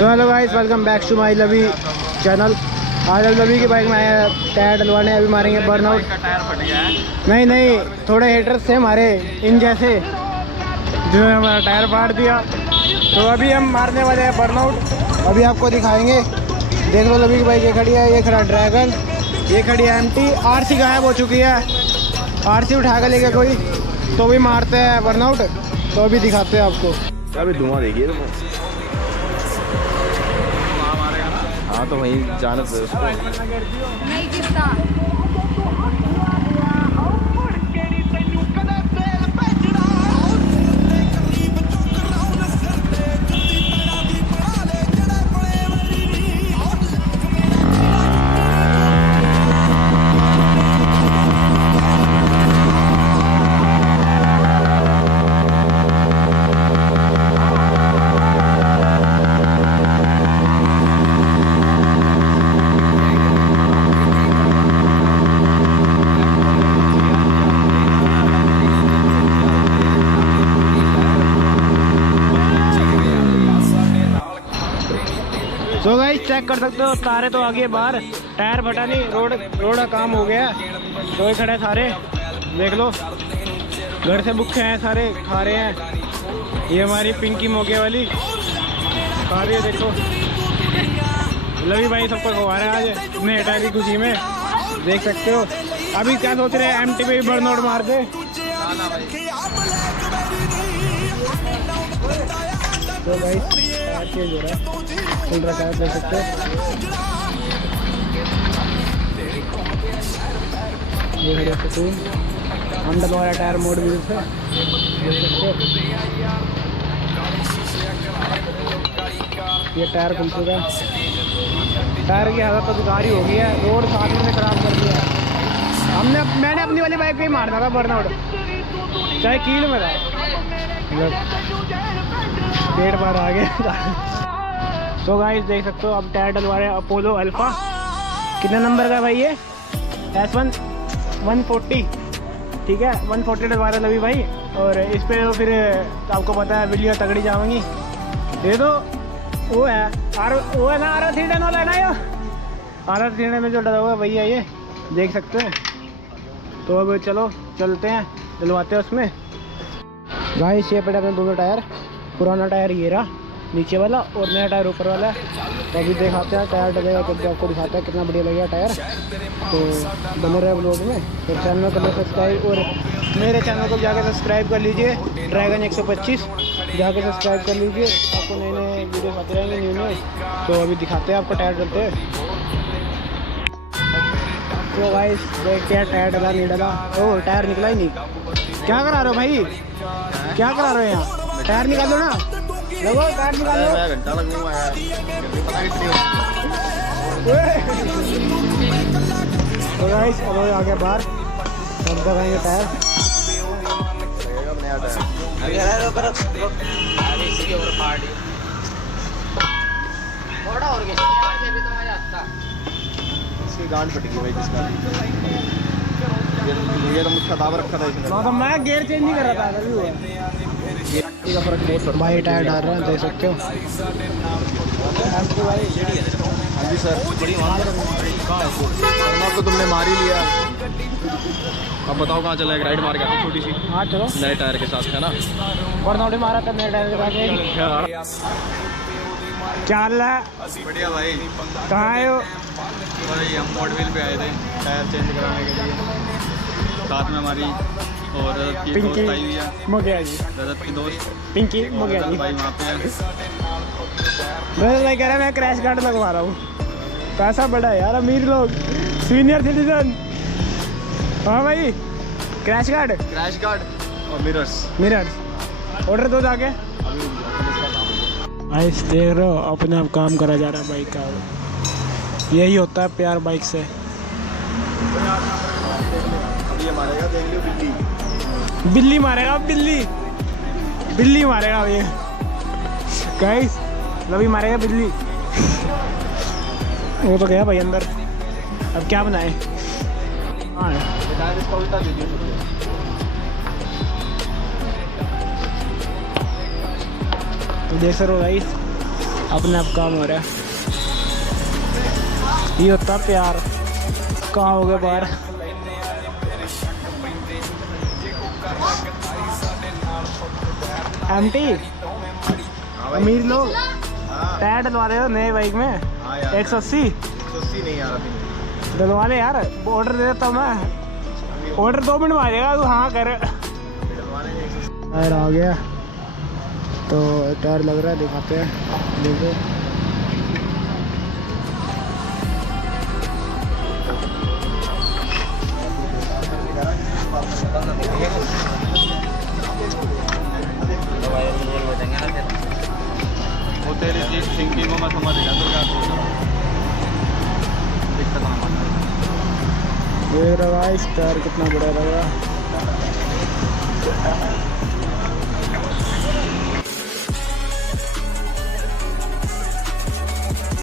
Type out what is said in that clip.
तो hello guys, welcome back to my Lavi channel. आज लवी की बाइक में आया टायर डलवाने। अभी मारेंगे बर्नआउट का टायर फट गया है। नहीं, थोड़े हेटर्स थे हमारे इन जैसे जिन्होंने हमारा टायर फाड़ दिया। तो अभी हम मारने वाले हैं बर्नआउट। अभी आपको दिखाएंगे। देख लो लवी की बाइक ये खड़ी है, ये खड़ा ड्रैगन, ये खड़ी है एमटी। आरसी गायब हो चुकी है, आरसी उठा कर लेगा कोई, तो भी मारते हैं बर्नआउट। तो अभी दिखाते हैं आपको। अभी धुआं देखिए तो हाँ, तो वहीं जाना था उसको। नहीं गिरता। तो गाइस चेक कर सकते हो, तारे तो आगे बाहर, टायर फटा नहीं, रोड का काम हो गया। तो ये खड़े सारे, देख लो, घर से भूखे हैं सारे, खा रहे हैं। ये हमारी पिंकी मोगे वाली खा रही है, देखो। लवी भाई सबको खवा रहे हैं आज नए टायर की खुशी में, देख सकते हो। अभी क्या सोच रहे हैं, एमटी पे भी बर्नआउट मार दे। तो गाइस टायर चेंज हो रहा है, खुल रखा है, देख सकते हो। ये है देखो, हम डलवा रहे टायर मोड व्हील से, देख सकते हो। ये टायर खुल चुका है। टायर की हालत तो बेकार ही हो गई है, रोड साथ में खराब कर दिया है। मैंने अपनी वाली बाइक पे ही मारना था बर्नआउट, चाहे कील में था, पेड़ पर आ गया। तो गाइस देख सकते हो, अब टायर डलवा रहे हैं अपोलो अल्फा। कितना नंबर का भाई ये? S1 140, ठीक है, 140 डलवा रहे लवी भाई। और इस पे तो फिर आपको पता है वीडियो तगड़ी जाऊंगी। ये तो वो है ना RR310 वाला है ना, ये RR310 में जो डला हुआ है वही है, ये देख सकते हो। तो अब चलो चलते हैं, डलवाते हैं उसमें। गाइस ये पड़े अपने दोनों टायर, पुराना टायर ये रहा नीचे वाला और नया टायर ऊपर वाला है। तो अभी दिखाते हैं टायर डलेगा, तो आपको दिखाते हैं कितना बढ़िया लगेगा टायर। तो बने रहे ब्लॉग में, तो चैनल को सब्सक्राइब, और मेरे चैनल को जाकर सब्सक्राइब कर लीजिए, ड्रैगन 125 जाके सब्सक्राइब कर लीजिए। आपको नए नए वीडियो आते रहेंगे, न्यू। तो अभी दिखाते हैं आपको टायर डलते हैं। तो गाइस देखते हैं टायर डला नहीं डला। ओ टायर निकला ही नहीं, क्या करा रहे हो भाई, क्या करा रहे हो यहाँ? टायर निकाल दो ना, लगो टायर निकाल लो। घंटा लगने वाला है, पता कितनी। तो गाइस अब आ गया बाहर, अब लगाएंगे टायर। इसकी गांड फट गई भाई, जिसका ये तो मुझे दाब रखा था इसने। तो मैं गियर चेंज नहीं कर रहा था, अभी हुआ का फर्क बहुत पड़ता भाई। टायर डाल रहे हैं, देख सकते हो। हाँ जी सर, बर्नआउट तो तुमने मार ही लिया, अब बताओ कहाँ चला? एक राइड मार गया छोटी सी। हाँ चलो, नए टायर के साथ, है ना? बर्नआउट मारा था नए टायर के साथ। क्या है? बढ़िया भाई। कहाँ आए हो? भाई हम मोडविल पे आए थे टायर चेंज कराने के लिए। साथ में हमारी और रजत की दोस्त आई हुई है, मोगिया जी, रजत की दोस्त पिंकी मोगिया जी। भाई वहाँ पे है। रजत भाई कह रहा है मैं क्रैश गार्ड लगवा रहा हूँ। पैसा बड़ा है यार, अमीर लोग, सीनियर सिटीजन। हाँ भाई, क्रैश गार्ड और मिरर्स ऑर्डर दो जाके। आइस देख रहे हो, अपने आप काम करा जा रहा है बाइक का। यही होता है प्यार बाइक से। ये मारेगा, देख लियो, बिल्ली मारेगा, बिल्ली मारेगा ये गाइस, लवी मारेगा बिल्ली। वो तो गया भाई अंदर, अब क्या बनाए? हाँ तो देख सर गाइस, अपने आप काम हो रहा है। ये होता प्यार। कहाँ हो गए बाहर? आंटी अमीर लोग टायर डलवा रहे हो नए बाइक में? 180 नहीं यार अभी डलवा ले यार, ऑर्डर दे देता मैं। ऑर्डर 2 मिनट में आ जाएगा, तू हाँ कर। टायर आ गया तो टायर लग रहा है, दिखाते हैं। देखो वो तेरी चीज थिंकिंग को मैं समझ गया तो क्या सोच रहा हूँ दिक्कत ना माना देख रहा है इस टायर कितना बड़ा लग रहा है।